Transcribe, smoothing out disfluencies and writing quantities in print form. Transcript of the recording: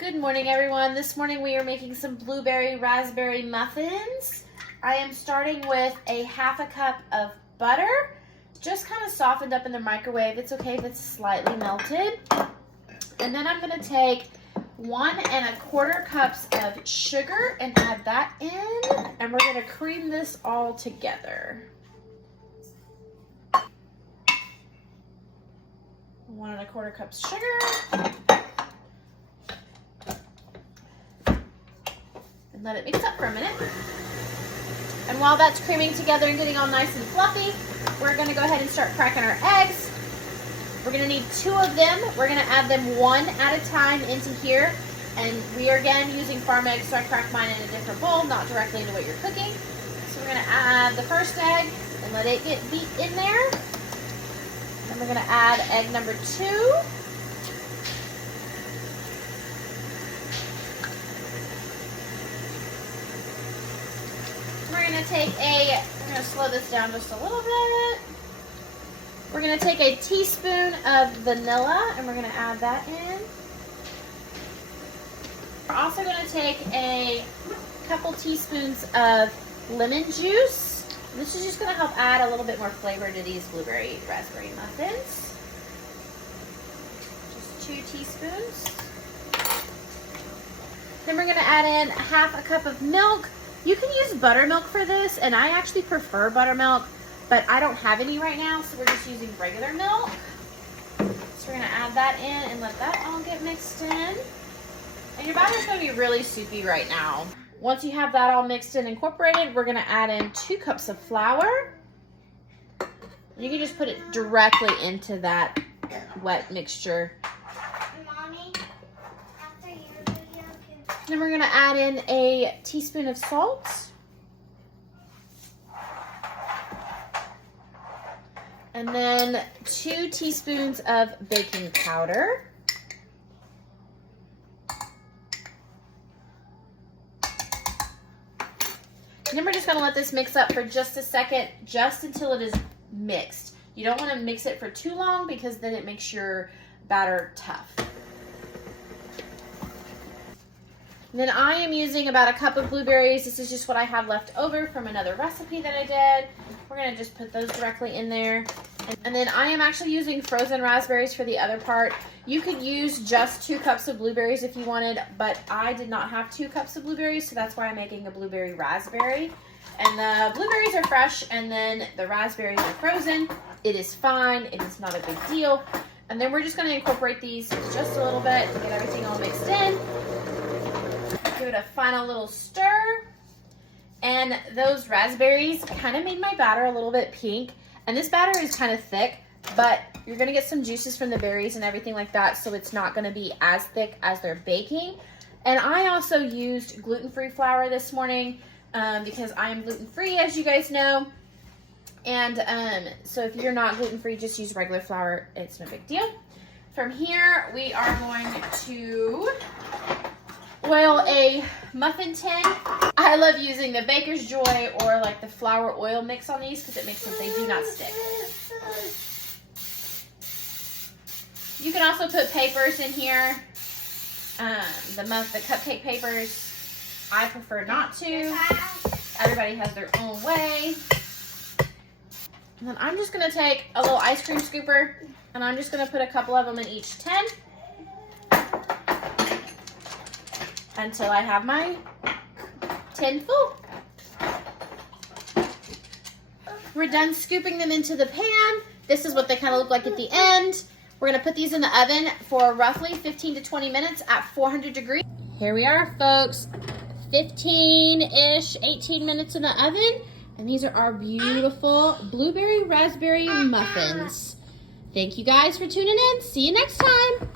Good morning, everyone. This morning we are making some blueberry raspberry muffins. I am starting with a half a cup of butter, just kind of softened up in the microwave. It's okay if it's slightly melted. And then I'm going to take 1 1/4 cups of sugar and add that in, and we're going to cream this all together. 1 1/4 cups sugar. And let it mix up for a minute. And while that's creaming together and getting all nice and fluffy, we're going to go ahead and start cracking our eggs. We're going to need 2 of them. We're going to add them 1 at a time into here. And we are again using farm eggs, so I crack mine in a different bowl, not directly into what you're cooking. So we're going to add the first egg and let it get beat in there. Then we're going to add egg number 2. We're going to slow this down just a little bit. We're going to take a teaspoon of vanilla and we're going to add that in. We're also going to take a couple teaspoons of lemon juice. This is just going to help add a little bit more flavor to these blueberry raspberry muffins. Just 2 teaspoons. Then we're going to add in half a cup of milk. You can use buttermilk for this, and I actually prefer buttermilk, but I don't have any right now, so we're just using regular milk. So we're going to add that in and let that all get mixed in. And your batter's going to be really soupy right now. Once you have that all mixed and incorporated, we're going to add in 2 cups of flour. You can just put it directly into that wet mixture. Then we're going to add in a teaspoon of salt. And then 2 teaspoons of baking powder. And then we're just going to let this mix up for just a second, just until it is mixed. You don't want to mix it for too long because then it makes your batter tough. And then I am using about a cup of blueberries. This is just what I have left over from another recipe that I did. We're going to just put those directly in there. And then I am actually using frozen raspberries for the other part. You could use just 2 cups of blueberries if you wanted, but I did not have 2 cups of blueberries, so that's why I'm making a blueberry raspberry. And the blueberries are fresh, and then the raspberries are frozen. It is fine. It is not a big deal. And then we're just going to incorporate these just a little bit to get everything all mixed in. Give it a final little stir. And those raspberries kind of made my batter a little bit pink. And this batter is kind of thick, but you're going to get some juices from the berries and everything like that, so it's not going to be as thick as they're baking. And I also used gluten-free flour this morning because I am gluten-free, as you guys know. And so if you're not gluten-free, just use regular flour. It's no big deal. From here, we are going to oil a muffin tin. I love using the Baker's Joy or like the flour oil mix on these because it makes them, they do not stick. You can also put papers in here, the cupcake papers. I prefer not to. Everybody has their own way. And then I'm just going to take a little ice cream scooper and I'm just going to put a couple of them in each tin until I have my tin full. We're done scooping them into the pan. This is what they kind of look like at the end. We're going to put these in the oven for roughly 15 to 20 minutes at 400 degrees. Here we are, folks. 15-ish, 18 minutes in the oven. And these are our beautiful blueberry raspberry muffins. Thank you guys for tuning in. See you next time.